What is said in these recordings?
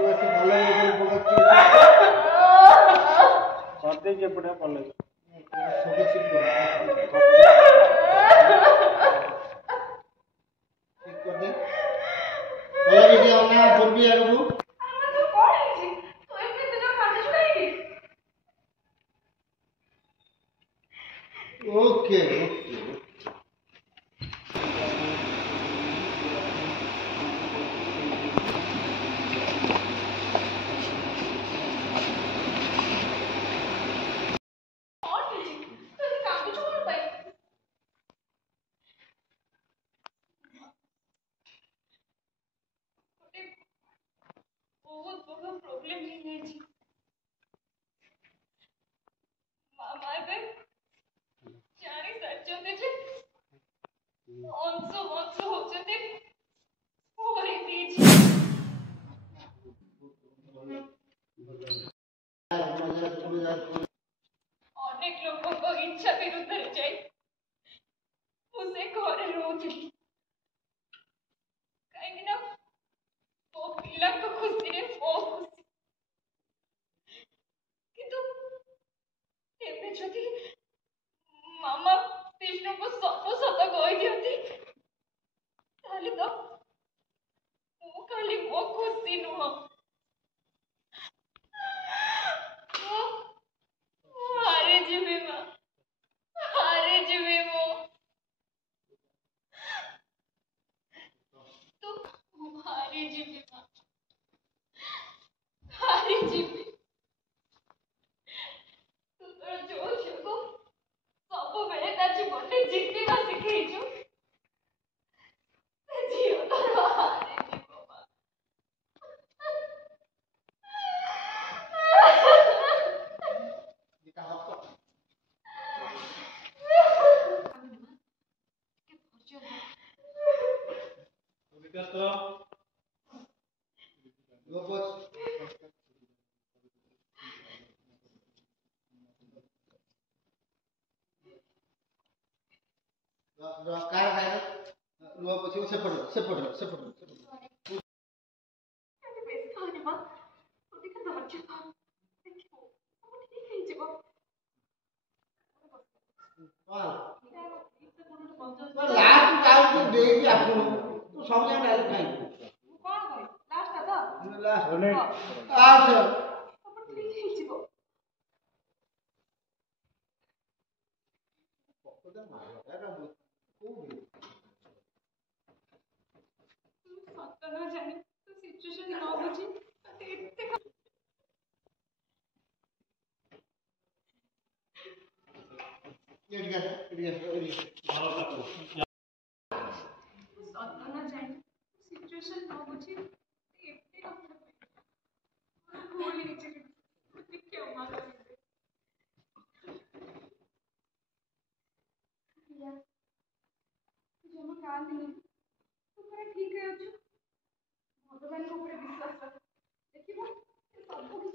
वैसे भले करते के पड़े पड़े सब ठीक कर दे भले वीडियो ना जोर भी आगु ओके अनेक लोगों को इच्छा विरुद्ध जाए मुझे घरे रोचली कहीं ना वो पिला को खुशी रे वो खुशी किंतु एबे जदि मामा विष्णु को सब सत कहि दियंती ताले तो मु खाली मो खुशी नुह हारे जीवी माँ हारे जीवी मो तू हारे जीवी माँ हारे जीवी तू तो जो को सब बेले ता जीवन में जीते ना सिखेइछु जीव तो हारे जीव माँ ठीक है भगवान को विश्वास रख देखिए सब कुछ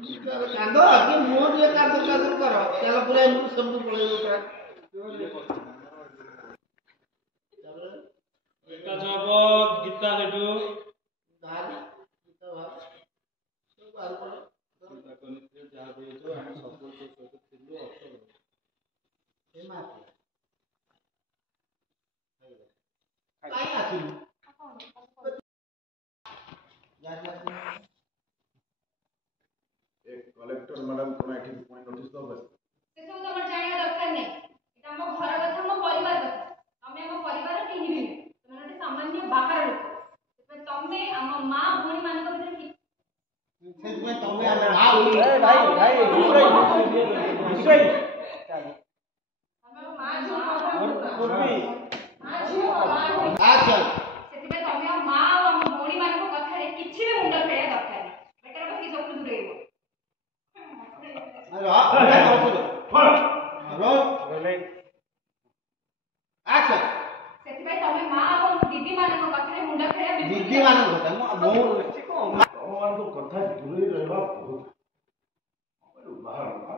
ठीक कर कांदो आगे मोर ये कांदो कांदो करो चला पूरा इनको सब पड़े उठा एका जब गीता लेटू दादी गीता भाग सब बाहर पड़े गीता कोनी जा दे जो हम सब को सहित थिलु अक्षर ए मां आई आथि एक कलेक्टर मैडम कोना एठी पॉइंट नोटिस दो बस से सब तमर जानिया दरकार नै एटा हम घर कथा हम परिवार कथा हमें हम परिवार केही भी तमने सामान्य बाहर लोक तमे हम मां भणी मान को भीतर की से में तमे भाई विषय हम मां जो पूर्वी मां जो अच्छा सेति में तमे मां और भणी मान को कथा रे किछि भी मुंड फेया दरकार नै बेटर बसी सब दूरेइबो अरे रोले अच्छा सेति में तमे मां और दीदी मान को कथा रे मुंड फेया दीदी मान को मो बापा को कथा दूरे रहबा बहुत बाहर ना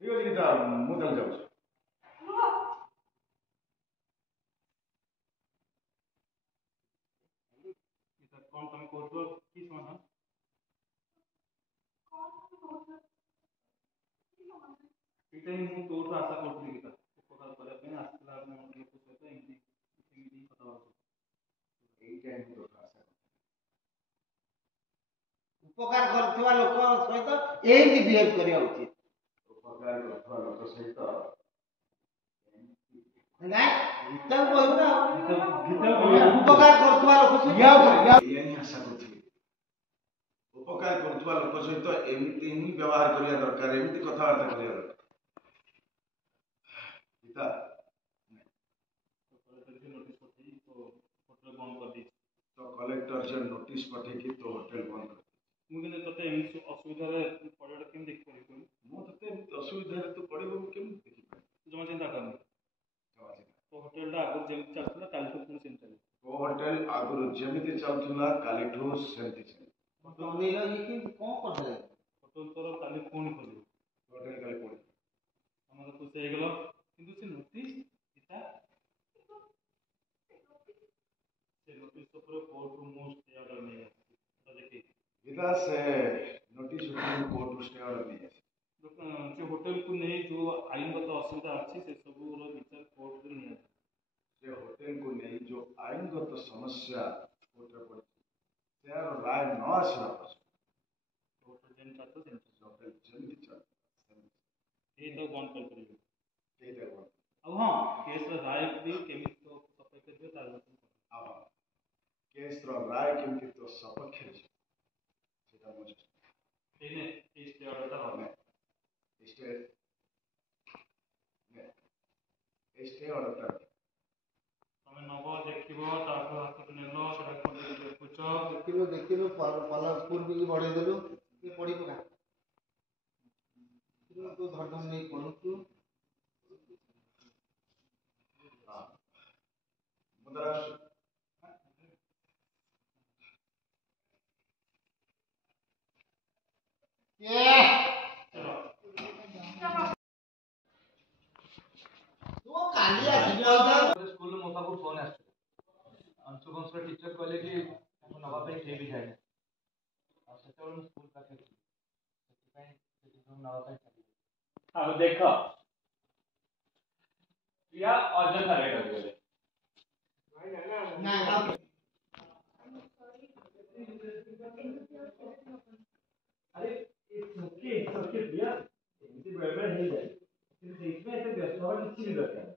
ठीक है गीता मु चल जाऊँ कौन तुम कौन कि समाधान ଏଇଟା ହିଁ ମୁଁ ତୋଠୁ ଆଶା କରୁଥିଲି ଗୀତା ଉପକାର କରିବା ପାଇଁ ଆସିଥିଲା ଲୋକ ସହିତ ଏମିତି କଥାବାର୍ତ୍ତା ଏଇଟା ହିଁ ତୋଠୁ ଆଶା ଉପକାର କରୁଥିବା ଲୋକ ସହିତ ଏମିତି ବିହେଭ୍ କରିବା ଉଚିତ ଉପକାର କରୁଥିବା ଲୋକ ସହିତ ନାଇଁ ଗୀତା କହିବୁ ନା ଗୀତା ଉପକାର କରୁଥିବା ଲୋକ ସହିତ ଏଇଆ ହିଁ ଆଶା କରୁଥିଲି ଉପକାର କରୁଥିବା ଲୋକ ସହିତ ଏମିତି ହିଁ ବ୍ୟବହାର କରିବା ଦରକାର ଏମିତି କଥାବାର୍ତ୍ତା କରିବା ଦରକାର ଗୀତା ନୋଟିସ୍ ପଠେଇ ତ ହୋଟେଲ ବନ୍ଦ କରିଦେଇଛି ତ କଲେକ୍ଟର ଯେ ନୋଟିସ୍ ପଠେଇକି ତୋ ହୋଟେଲ ବନ୍ଦ କରିଦେଇଛି ମୁଁ କିନ୍ତୁ ତୋତେ ଏମିତି ଅସୁବିଧାରେ ପଡ଼ିବାଟା କେମିତି ଦେଖିପାରିବି ମୁଁ ତତେ ଏମିତି ଅସୁବିଧାରେ ତୁ ପଡ଼ିବ ମୁଁ କେମିତି ଦେଖିପାରିବି ଜମା ଚିନ୍ତା କରନି ତୋ ହୋଟେଲଟା ଆଗରୁ ଯେମିତି ଚାଲୁଥିଲା କାଲିଠୁ ପୁଣି ସେମିତି ଚାଲିବ ତୋ ହୋଟେଲ ଆଗରୁ ଯେମିତି ଚାଲୁଥିଲା କାଲିଠୁ ସେମିତି ଚାଲିବ କଣ କରିଦେଲେ ହୋଟେଲ ତୋର କାଲି ପୁଣି ଖୋଲିବ ହୋଟେଲ କାଲି ପଡ଼ିବ ଆମର ଖୁସି ହେଇଗଲ କିନ୍ତୁ ସେ ନୋଟିସ୍ ଉପରେ କୋର୍ଟରୁ ମୁଁ ଷ୍ଟେ ଅର୍ଡର ନେଇ ଆସିଛି ଦେଖେଇ ଗୀତା ସେ ନୋଟିସ୍ ଉପରେ କୋର୍ଟରୁ ଷ୍ଟେ ଅର୍ଡର ନେଇ ଆସିଛି ସେ ହୋଟେଲକୁ ନେଇ ଯେଉଁ ଆଇନଗତ ଅସୁବିଧା ଅଛି ସେସବୁର ବିଚାର କୋର୍ଟରେ ନିଆଯାଏ ସେ ହୋଟେଲକୁ ନେଇ ଯେଉଁ ଆଇନଗତ ସମସ୍ୟା କୋର୍ଟରେ ପଡ଼ିଛି ତାର ରାୟ ନ ଆସିବା ପର୍ଯ୍ୟନ୍ତ ହୋଟେଲ ଯେମିତି ଚାଲିବ ସେମିତି ହୋଟେଲ ଯେମିତି ଚାଲିବ ସେମିତି କେହି ତାକୁ ବନ୍ଦ କରିପାରିବେ କେହି ତାକୁ ବନ୍ଦ ଆଉ ହଁ କେସ୍ର ରାୟ ବି କେମିତି ତ ସପକ୍ଷରେ ଯିବ ତାର ଆଉ କେସ୍ର ରାୟ କେମିତି ତୋ ସପକ୍ଷରେ ଯିବ ସେଇଟା ମୁଁ ଏଇନେ ଏଇ ଷ୍ଟେ ଅର୍ଡରଟା ହେବ ଏଇ ଷ୍ଟେ ଅର୍ଡରଟା ତମେ ନବ ଦେଖିବ ତାପରେ ହାତକୁ ନେଲ ସେଟା ଖୋଲିକି ଦେଖୁଛ ଦେଖିଲୁ ପଲ ସ୍କୁଲ ବି ବଢେଇଦେଲୁ କିଏ ପଢି ପକା ତୁ ଧର୍ମ ନେଇ ପଢୁଛୁ स्कूल मो पाक फोन आस अंशुवंश टीचर कहले कि नवा किए भी जाए स्कूल पाखे नवा देख या अजंता रेड गले अरे इट्स ओके भैया एमती बेले बेले हो जाए କିନ୍ତୁ ସେଇଥିପାଇଁ ଏତେ ବ୍ୟସ୍ତ ହବା କିଛି ବି ଦରକାର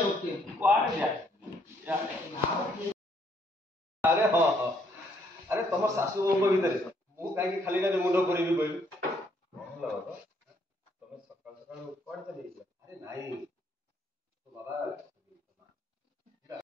ओके अरे हाँ हाँ अरे तुम शाशु भितर मु कहीं खाली मुंड कर